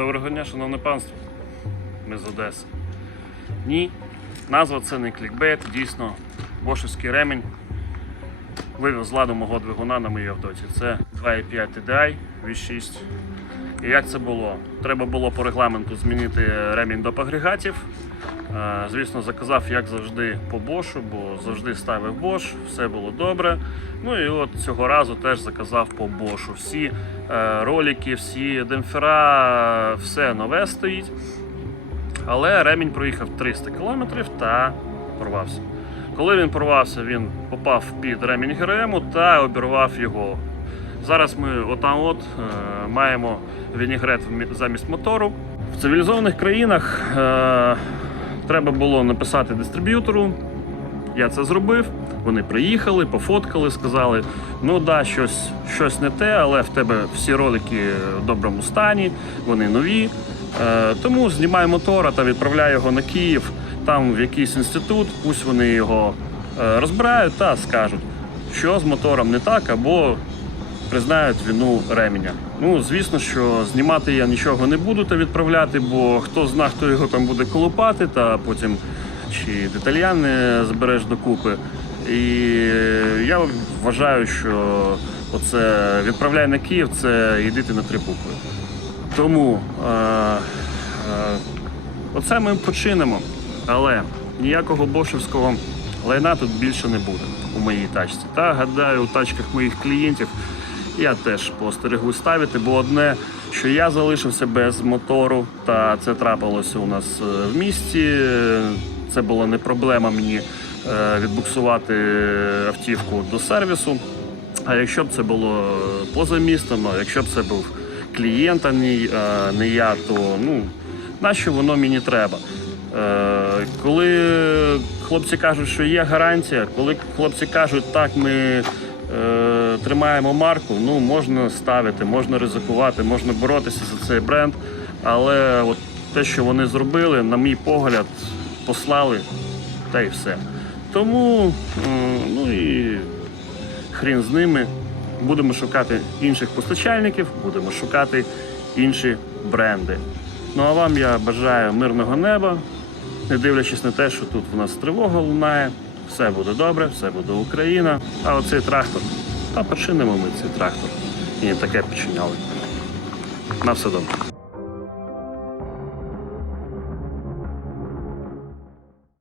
Доброго дня, шановне панство. Ми з Одеси. Ні, назва це не клікбет, дійсно бошевський ремінь вивів з ладу мого двигуна на моїй автоці. Це 2.5 TDI V6. І як це було? Треба було по регламенту змінити ремінь доп. агрегатів. Е, Звісно, заказав, як завжди, по бошу, бо завжди ставив бош, все було добре. Ну і от цього разу теж заказав по бошу. Всі е, ролики, всі демпфера, все нове стоїть. Але ремінь проїхав 300 км та порвався. Коли він порвався, він попав під ремінь ГРМ та обірвав його. Зараз ми отам от е, маємо вінігрет замість мотору. В цивілізованих країнах е, треба було написати дистриб'ютору. Я це зробив. Вони приїхали, пофоткали, сказали: ну да, щось, щось не те, але в тебе всі ролики в доброму стані, вони нові. Е, тому знімай мотора та відправляй його на Київ, там в якийсь інститут, пусть вони його е, розбирають та скажуть, що з мотором не так, або признають вину ременя. Ну, звісно, що знімати я нічого не буду та відправляти, бо хто зна, хто його там буде колупати, та потім чи детальян не збереш докупи. І я вважаю, що оце відправляй на Київ це йдити на три букви. Тому е, е, оце ми починемо. Але ніякого бошевського лайна тут більше не буде у моїй тачці. Та гадаю, у тачках моїх клієнтів я теж постерегу ставити, бо одне, що я залишився без мотору, та це трапилося у нас е, в місті. е, Це була не проблема мені е, відбуксувати автівку до сервісу. А якщо б це було поза містом, а якщо б це був клієнт, а а не я, то ну, нащо воно мені треба? Е, коли хлопці кажуть, що є гарантія, коли хлопці кажуть, так, ми е, тримаємо марку, ну можна ставити, можна ризикувати, можна боротися за цей бренд. Але от те, що вони зробили, на мій погляд, послали та й все. Тому ну і хрін з ними. Будемо шукати інших постачальників, будемо шукати інші бренди. Ну а вам я бажаю мирного неба, не дивлячись на те, що тут в нас тривога лунає, все буде добре, все буде Україна. А оцей трактор, та починимо ми цей трактор. І не таке починяли. На все добре.